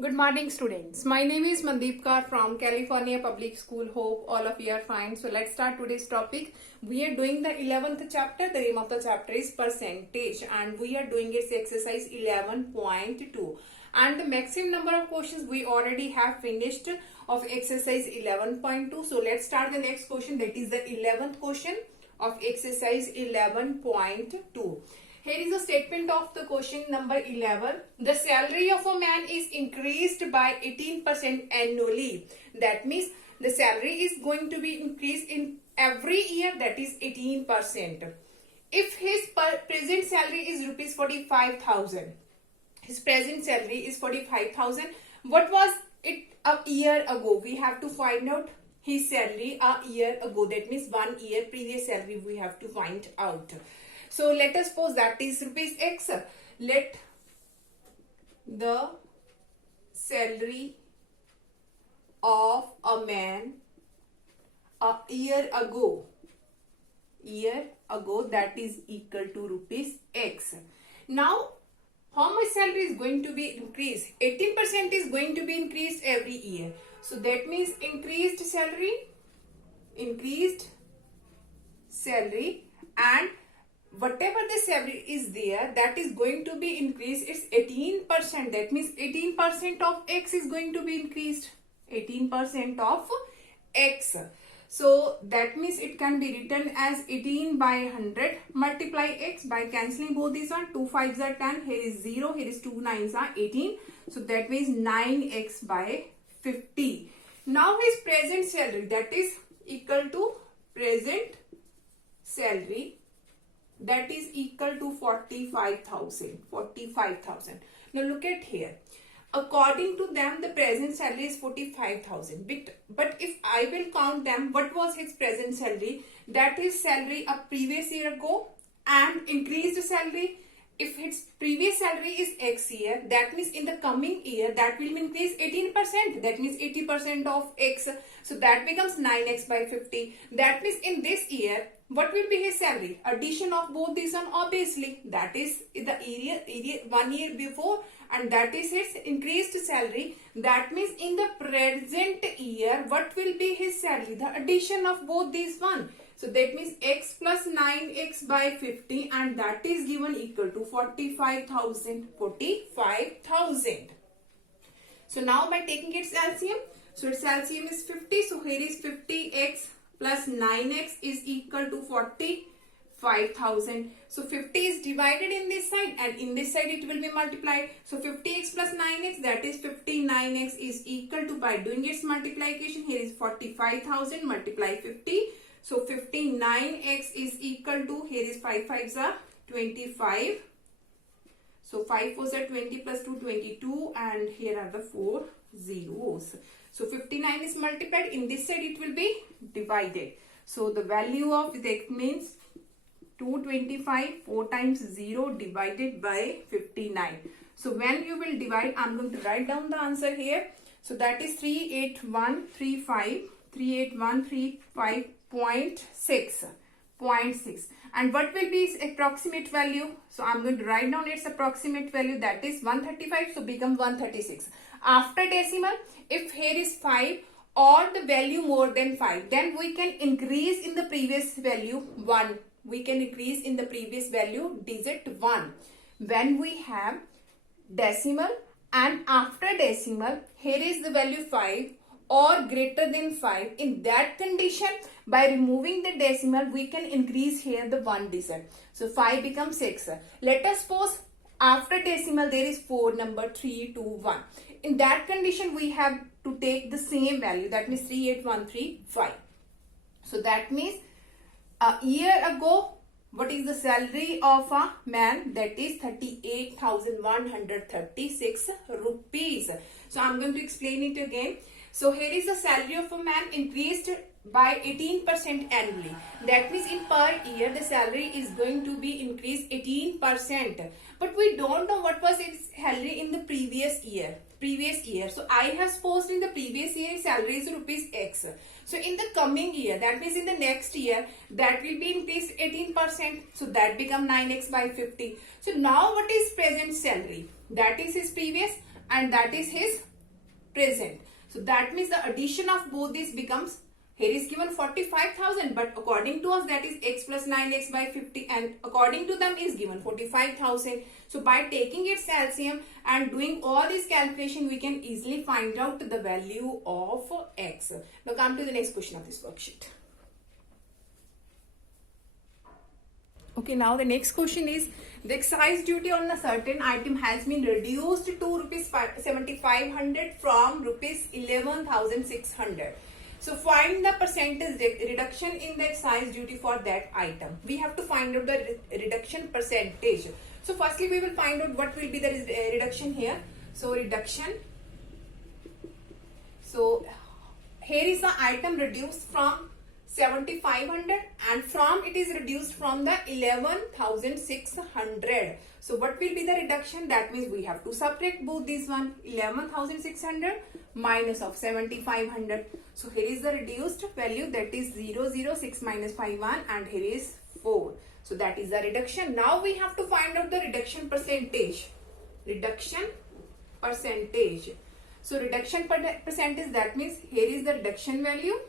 Good morning, students. My name is Mandeep Kaur from California Public School. Hope all of you are fine. So let's start today's topic. We are doing the 11th chapter. The name of the chapter is percentage, and we are doing its exercise 11.2. And the maximum number of questions we already have finished of exercise 11.2. So let's start the next question. That is the 11th question of exercise 11.2. Here is a statement of the question number 11. The salary of a man is increased by 18% annually. That means the salary is going to be increased in every year, that is 18%. If his present salary is rupees 45,000, his present salary is 45,000. What was it a year ago? We have to find out his salary a year ago. That means 1 year previous salary we have to find out. So let us suppose that is rupees X. Let the salary of a man a year ago that is equal to rupees X. Now how much salary is going to be increased? 18% is going to be increased every year. So that means increased salary, and whatever the salary is there, that is going to be increased. It's 18%. That means 18% of X is going to be increased. 18% of X. So that means it can be written as 18 by 100 multiply X by cancelling both these one. 2 5s are 10. Here is 0. Here is 2 9s are 18. So that means 9X by 50. Now his present salary, that is equal to present salary, that is equal to 45,000. Now look at here. According to them, the present salary is 45,000. But if I will count them, what was his present salary? That is salary a previous year ago and increased salary. If his previous salary is X year, that means in the coming year that will increase 18%. That means 80% of X. So that becomes 9X by 50. That means in this year, what will be his salary? Addition of both these one, obviously. That is the area 1 year before, and that is his increased salary. That means in the present year, what will be his salary? The addition of both these one. So that means X plus 9X by 50, and that is given equal to 45,000. So now by taking its LCM, so its LCM is 50. So here is 50X plus 9X is equal to 45,000. So 50 is divided in this side, and in this side it will be multiplied. So 50X plus 9X, that is 59X is equal to, by doing its multiplication, here is 45,000 multiply 50. So 59X is equal to, here is 5 5s are 25. So 5 4s are 20 plus 2 22, and here are the 4 zeros. So 59 is multiplied. In this side it will be divided. So the value of that means 225, 4 times 0 divided by 59. So when you will divide, I am going to write down the answer here. So that is 38135.6. And what will be its approximate value? So I am going to write down its approximate value, that is 135. So become 136. After decimal, if here is 5 or the value more than 5, then we can increase in the previous value 1. We can increase in the previous value digit 1. When we have decimal and after decimal, here is the value 5 or greater than 5. In that condition, by removing the decimal, we can increase here the 1 digit. So 5 becomes 6. Let us suppose after decimal there is 4 number 3 2 1. In that condition, we have to take the same value, that means 38135. So that means a year ago, what is the salary of a man? That is 38,136 rupees. So I am going to explain it again. So here is the salary of a man increased by 18% annually. That means in per year the salary is going to be increased 18%. But we don't know what was its salary in the previous year. So I have supposed in the previous year salary is rupees X. So in the coming year, that means in the next year, that will be increased 18%. So that become 9X by 50. So now what is present salary? That is his previous, and that is his present. So that means the addition of both these becomes, here is given 45,000, but according to us that is x plus 9x by 50, and according to them is given 45,000. So by taking its LCM and doing all this calculation, we can easily find out the value of x. Now come to the next question of this worksheet. Okay, now the next question is, the excise duty on a certain item has been reduced to rupees 7,500 from rupees 11,600. So find the percentage reduction in the excise duty for that item. We have to find out the reduction percentage. So firstly we will find out what will be the reduction here. So reduction. So here is the item reduced from 7,500 and from it is reduced from the 11,600. So what will be the reduction? That means we have to subtract both these one, 11,600 minus of 7,500. So here is the reduced value, that is 006 minus 51, and here is 4. So that is the reduction. Now we have to find out the reduction percentage. Reduction percentage. So reduction percentage, that means here is the reduction value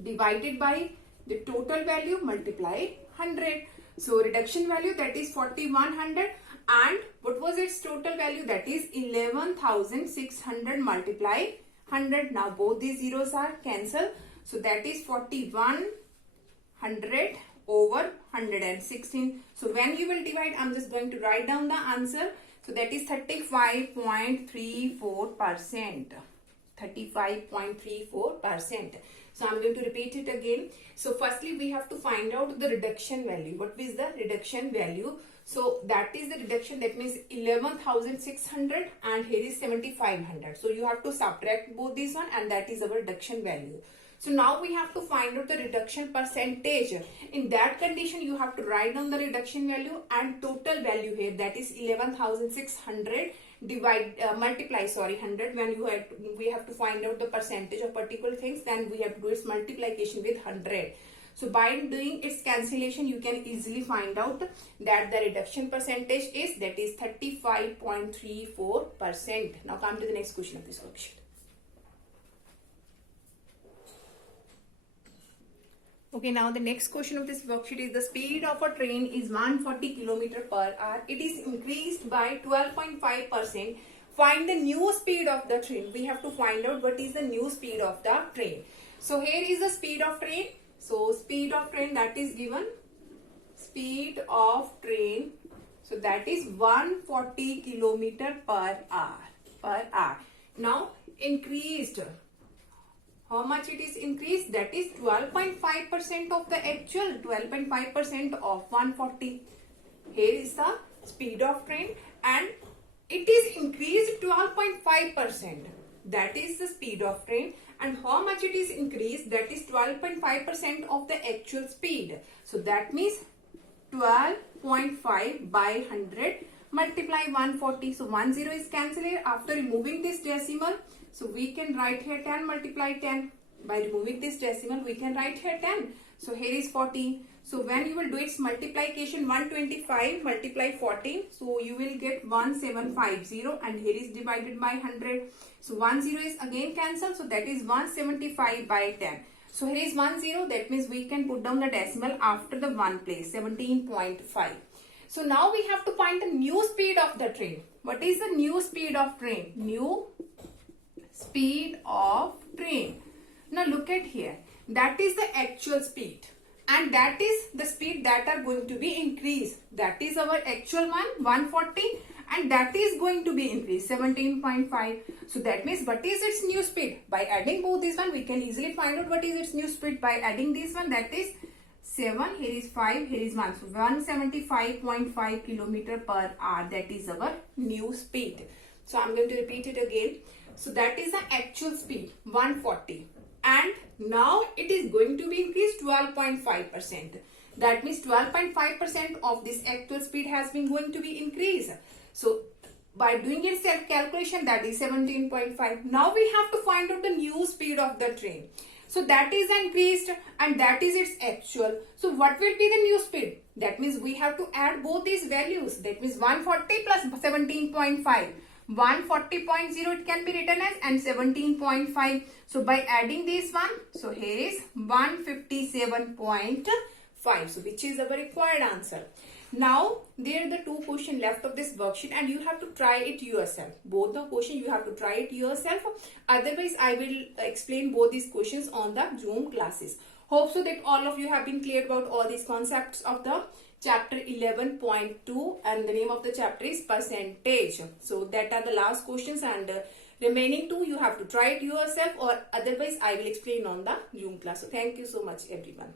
divided by the total value multiply 100. So reduction value, that is 4,100, and what was its total value? That is 11,600 multiply 100. Now both these zeros are cancelled. So that is 4,100 over 116. So when you will divide, I'm just going to write down the answer. So that is 35.34%. 35.34%. So I'm going to repeat it again. So firstly we have to find out the reduction value. What is the reduction value? So that is the reduction, that means 11,600 and here is 7,500. So you have to subtract both these one, and that is our reduction value. So now we have to find out the reduction percentage. In that condition you have to write down the reduction value and total value here, that is 11,600 multiply 100. When we have to find out the percentage of particular things, then we have to do its multiplication with 100. So by doing its cancellation, you can easily find out that the reduction percentage is, that is 35.34%. Now come to the next question of this worksheet. Okay, now the next question of this worksheet is, the speed of a train is 140 km per hour. It is increased by 12.5%. Find the new speed of the train. We have to find out what is the new speed of the train. So here is the speed of train. So speed of train, that is given. Speed of train. So that is 140 km per hour. Now increased. How much it is increased? That is 12.5% of the actual, 12.5% of 140. Here is the speed of train and it is increased 12.5%. That is the speed of train. And how much it is increased? That is 12.5% of the actual speed. So that means 12.5 by 100 multiply 140. So 10 is cancelled here. After removing this decimal, so we can write here 10 multiply 10. By removing this decimal, we can write here 10. So here is 14. So when you will do its multiplication, 125 multiply 14. So you will get 1750, and here is divided by 100. So 10 is again cancelled. So that is 175 by 10. So here is 10. That means we can put down the decimal after the 1 place, 17.5. So now we have to find the new speed of the train. What is the new speed of train? New speed of train. Now look at here. That is the actual speed. And that is the speed that are going to be increased. That is our actual one, 140. And that is going to be increased, 17.5. So that means what is its new speed? By adding both this one, we can easily find out what is its new speed by adding this one. That is 7, here is 5, here is 1. So 175.5 km per hour. That is our new speed. So I'm going to repeat it again. So that is the actual speed, 140. And now it is going to be increased 12.5%. That means 12.5% of this actual speed has been going to be increased. So by doing its calculation, that is 17.5. Now we have to find out the new speed of the train. So that is increased and that is its actual. So what will be the new speed? That means we have to add both these values. That means 140 plus 17.5. 140.0 it can be written as, and 17.5. So by adding this one, so here is 157.5. So which is our required answer. Now there are the two questions left of this worksheet, and you have to try it yourself. Both the questions you have to try it yourself. Otherwise I will explain both these questions on the Zoom classes. Hope so that all of you have been clear about all these concepts of the chapter 11.2, and the name of the chapter is percentage. So that are the last questions, and remaining two you have to try it yourself, or otherwise I will explain on the Zoom class. So thank you so much everyone.